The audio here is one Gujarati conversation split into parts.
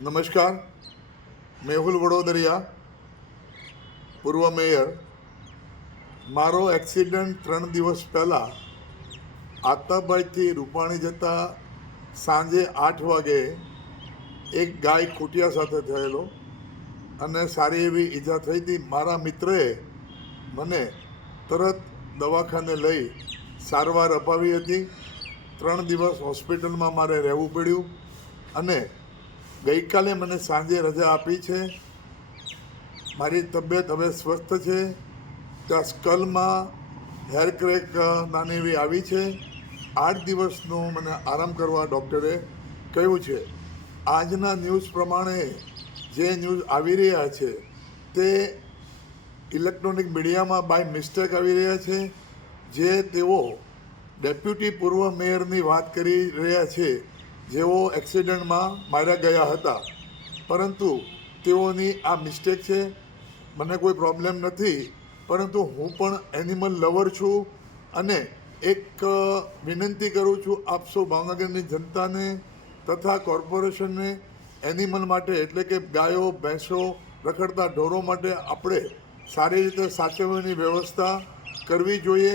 નમસ્કાર. મેહુલ વડોદરિયા, પૂર્વ મેયર. મારો એક્સિડન્ટ 3 દિવસ પહેલાં આતાભાઈથી રૂપાણી જતા સાંજે 8 વાગે એક ગાય ખૂટિયા સાથે થયેલો અને સારી એવી ઈજા થઈ હતી. મારા મિત્રએ મને તરત દવાખાને લઈ સારવાર અપાવી હતી. 3 દિવસ હોસ્પિટલમાં મારે રહેવું પડ્યું અને ગઈકાલે મને સાંજે રજા આપી છે. મારી તબિયત હવે સ્વસ્થ છે. ત્યાં સ્કલમાં હેર ક્રેક નાની એવી આવી છે. 8 દિવસનો મને આરામ કરવા ડૉક્ટરે કહ્યું છે. આજના ન્યૂઝ પ્રમાણે જે ન્યૂઝ આવી રહ્યા છે તે ઇલેક્ટ્રોનિક મીડિયામાં બાય મિસ્ટેક આવી રહ્યા છે. જે તેઓ ડેપ્યુટી પૂર્વ મેયરની વાત કરી રહ્યા છે, જેઓ એક્સિડન્ટમાં માર્યા ગયા હતા. પરંતુ તેઓની આ મિસ્ટેક છે. મને કોઈ પ્રોબ્લેમ નથી, પરંતુ હું પણ એનિમલ લવર છું અને એક વિનંતી કરું છું આપ સૌ ભાવનગરની જનતાને તથા કોર્પોરેશનને એનિમલ માટે એટલે કે ગાયો, ભેંસો, રખડતા ઢોરો માટે આપણે સારી રીતે સાચવવાની વ્યવસ્થા કરવી જોઈએ.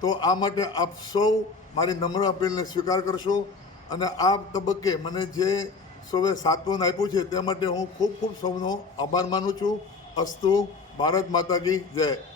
તો આ માટે આપ સૌ મારી નમ્ર અપીલને સ્વીકાર કરશો અને આ તબક્કે મને જે સૌએ સાંત્વન આપ્યું છે તે માટે હું ખૂબ ખૂબ સૌનો આભાર માનું છું. અસ્તુ. ભારત માતા કી જય.